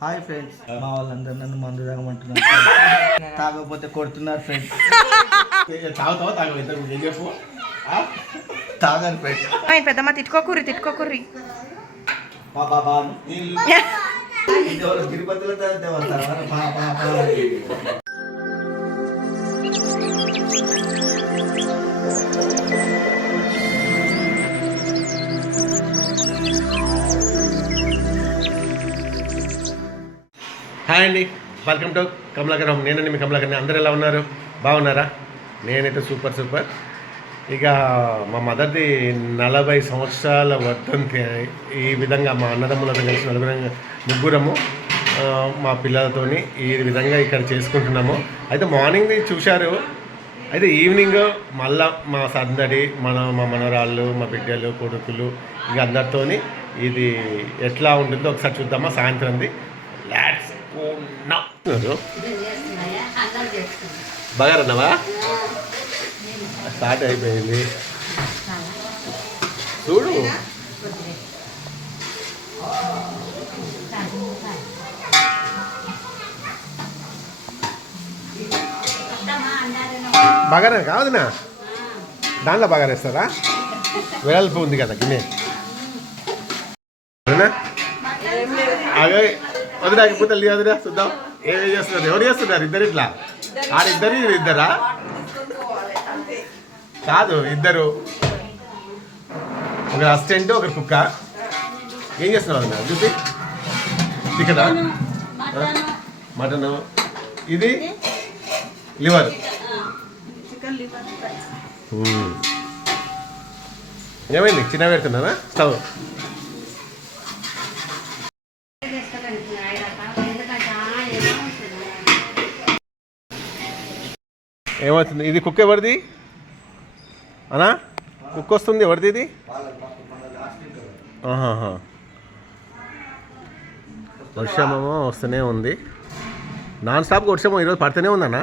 Hi friends. మా వాళ్ళందరూ నన్ను మందు తాగమంటున్నారు. తాగకపోతే కొడుతున్నారు ఫ్రెండ్స్. తాగుతావా తాగవు ఇద్దరు ఏం చెప్పు? తాగను ఫ్రెండ్స్. పెద్దమ్మ ఇది ఎవరు తిరుపతిలో అండి. వెల్కమ్ టు కమలాకరం నేనండి మీ కమలాకర్ అందరూ ఎలా ఉన్నారు? బాగున్నారా? నేనైతే సూపర్ సూపర్. ఇక మా మదర్ది నలభై సంవత్సరాల వర్ధంతి. ఈ విధంగా మా అన్నదమ్ములతో కలిసి నలుగురు ముగ్గురము మా పిల్లలతోని ఈ విధంగా ఇక్కడ చేసుకుంటున్నాము. అయితే మార్నింగ్ది చూశారు. అయితే ఈవినింగ్ మళ్ళా మా సందడి మన మా మనవరాళ్ళు మా బిడ్డలు కొడుకులు ఇక అందరితోని ఇది ఎట్లా ఉంటుందో ఒకసారి చూద్దామా? సాయంత్రంది లాట్స్ బాగా అన్నావా స్టార్ట్ అయిపోయింది. చూడు. బాగానే కావదునా దాంట్లో బాగా వేస్తారా? వెడల్పు ఉంది కదా గిన్నె. అవునా? అదే వదిలేకపోతే వెళ్ళి వదిలే చూద్దాం. ఏమేం చేస్తున్నారు? ఎవరు చేస్తున్నారు? ఇద్దరు ఇట్లా ఆడిద్దరు ఇద్దరా? కాదు ఇద్దరు. ఒక అసిస్టెంట్ ఒకరు కుక్క. ఏం చేస్తున్నారు అన్న చూపి చికెనా మటన్. ఇది లివర్. ఏమైంది? చిన్న పెడుతున్నానా స్టవ్. ఏమవుతుంది? ఇది కుక్క ఎవరిది? అనా? కుక్క వస్తుంది ఎవరిది ఇది? వర్షమో వస్తూనే ఉంది. నాన్ స్టాప్ వర్షమో ఈరోజు పడుతూనే ఉందన్నా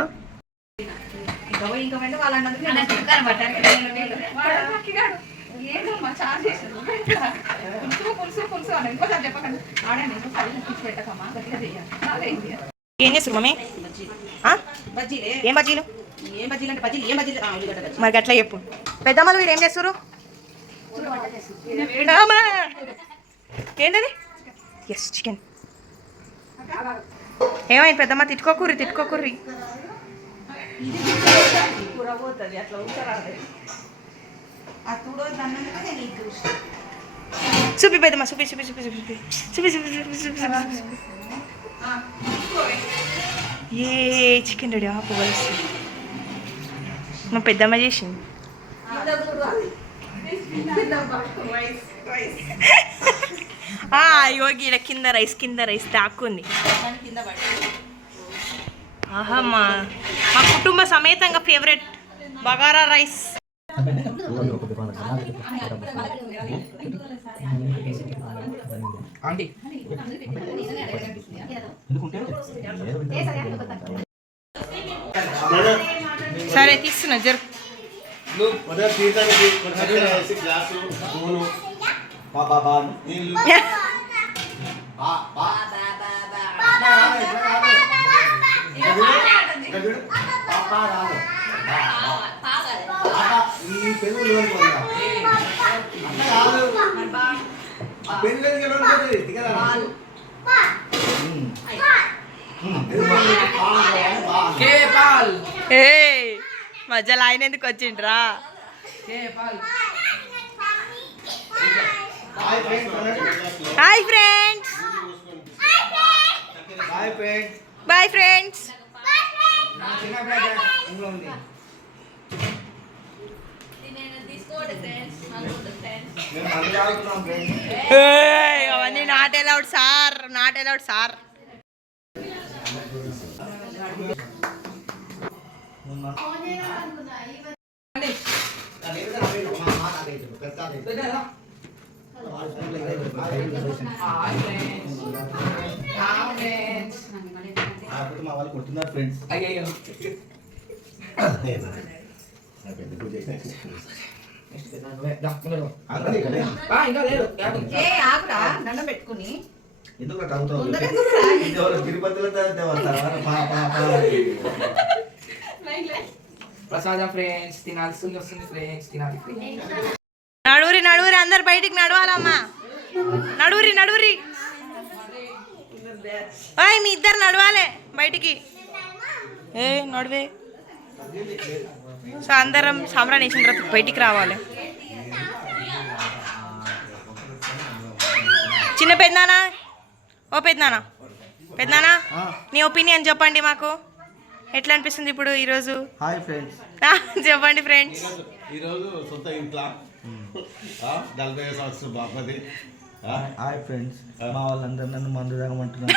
ఏం చేస్తున్నా మమ్మీ? ఏం బజ్జీలు? మరి అట్లా చెప్పు. పెద్దమ్మలు వీడు ఏం చేస్తారు! ఏంటది? ఎస్ చికెన్ ఏమైంది పెద్దమ్మ? తిట్టుకోకుర్రి తిట్టుకోకుర్రి. చూపి పెద్దమ్మ చూపి చూపి చూపి చూపి చూపి. చూపి చూపి చూపి చూపి చూపి ఏ చికెన్ రెడీ ఆపవలసి మా పెద్దమ్మ చేసింది. ఆ, ఇగో గీడ కింద రైస్ కింద రైస్ దాక్కుంది. ఆహా మా మా కుటుంబ సమేతంగా ఫేవరెట్ బగారా రైస్. ఆంటీ తీయటానికి వేసి గ్లాసు మధ్యలో ఆయన ఎందుకు వచ్చిండ్రా? హాయ్ ఫ్రెండ్స్ బాయ్ ఫ్రెండ్స్ అవన్నీ not allowed sir not allowed sir మా వాళ్ళు కొడుతున్నారు ఫ్రెండ్స్ అయ్యో పెట్టుకుని ఎందుకు తిరుపతిలో ప్రసాద ఫ్రెండ్స్ తినాల్సి వస్తుంది ఫ్రెండ్స్ తినాలి నడువురి నడువురి అందరు బయటికి నడవాలమ్మా. నడువురి నడువురి. ఓయ్ మీ ఇద్దరు నడవాలే బయటికి. ఏ నడువే. సో అందరం సాంబ్రాన్ వేసిన తర్వాత బయటికి రావాలి. చిన్న పెద్దనానా? ఓ పెద్దనానా? పెద్దనానా? నీ ఒపీనియన్ చెప్పండి మాకు. ఎట్లా అనిపిస్తుంది ఇప్పుడు ఈరోజు? Hi friends. ఆ, చెప్పండి ఫ్రెండ్స్. ఈరోజు సొంత ఇంట్లో. నలభై సంవత్సరం బాపతి హాయ్ ఫ్రెండ్స్. మా వాళ్ళందరూ నన్ను మందు తాగమంటున్నారు.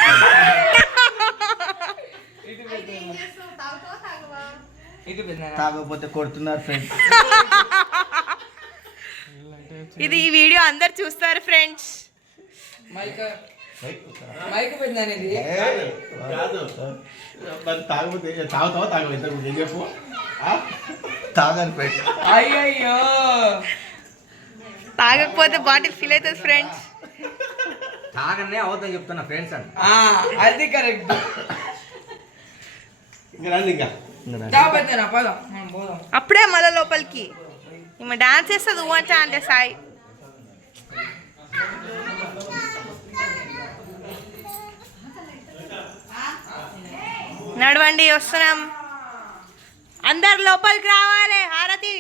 తాగకపోతే కొడుతున్నారు ఫ్రెండ్స్. ఇది ఈ వీడియో అందరు చూస్తారు ఫ్రెండ్స్. మైక్. అనేది కాదు. తాగకపోతే తాగుతావా తాగవు? ఇద్దరు ఏం చెప్పు? తాగాలి ఫ్రెండ్స్ అయ్యయ్యో. తాగకపోతే బాటిల్ ఫీల్ అవుతుంది ఫ్రెండ్స్ తాగనే అవద్దని చెప్తున్నా ఫ్రెండ్స్ ఆ, అది కరెక్ట్. ఇంకా అప్పుడే మళ్ళీ లోపలికి. ఈమె డాన్స్ చేస్తుంది ఊంచా అంటే సాయి. నడవండి వస్తున్నాం. అందరు లోపలికి రావాలి హారతి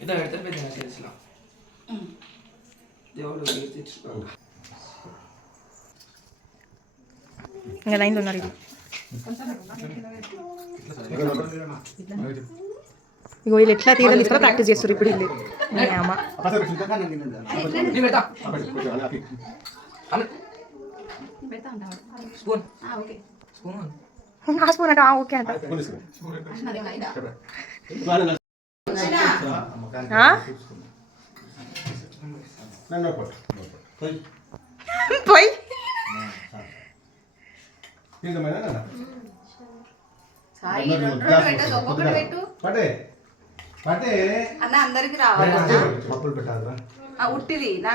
ఇదో పెడతారు పెద్ద తెలుసులో దేవుడు ఇంకా లైన్లో ఉన్నారు ఇది. ఇగో వీళ్ళు ఎట్లా తీయడం తీసుకో ప్రాక్టీస్ చేస్తారు ఇప్పుడు వీళ్ళు. అమ్మ. స్పూన్ అంట ఓకే అంట. ఆ? పోయి. అన్న అందరికి రావాలి? ఆ, ఉట్టిది. నా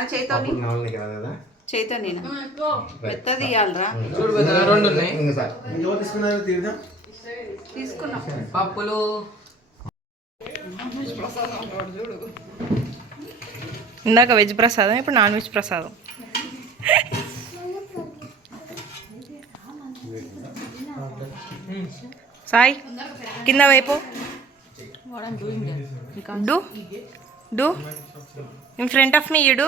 కదా. చేతో నేను మెత్తది ఇవ్వాలరా చూడు పెద్ద రెండు ఉన్నాయి. తీసుకున్నాం. పప్పులు. ఇందాక వెజ్ ప్రసాదం ఇప్పుడు నాన్ వెజ్ ప్రసాదం. సాయి కింద వైపు. Do. Do. In front of me యుడు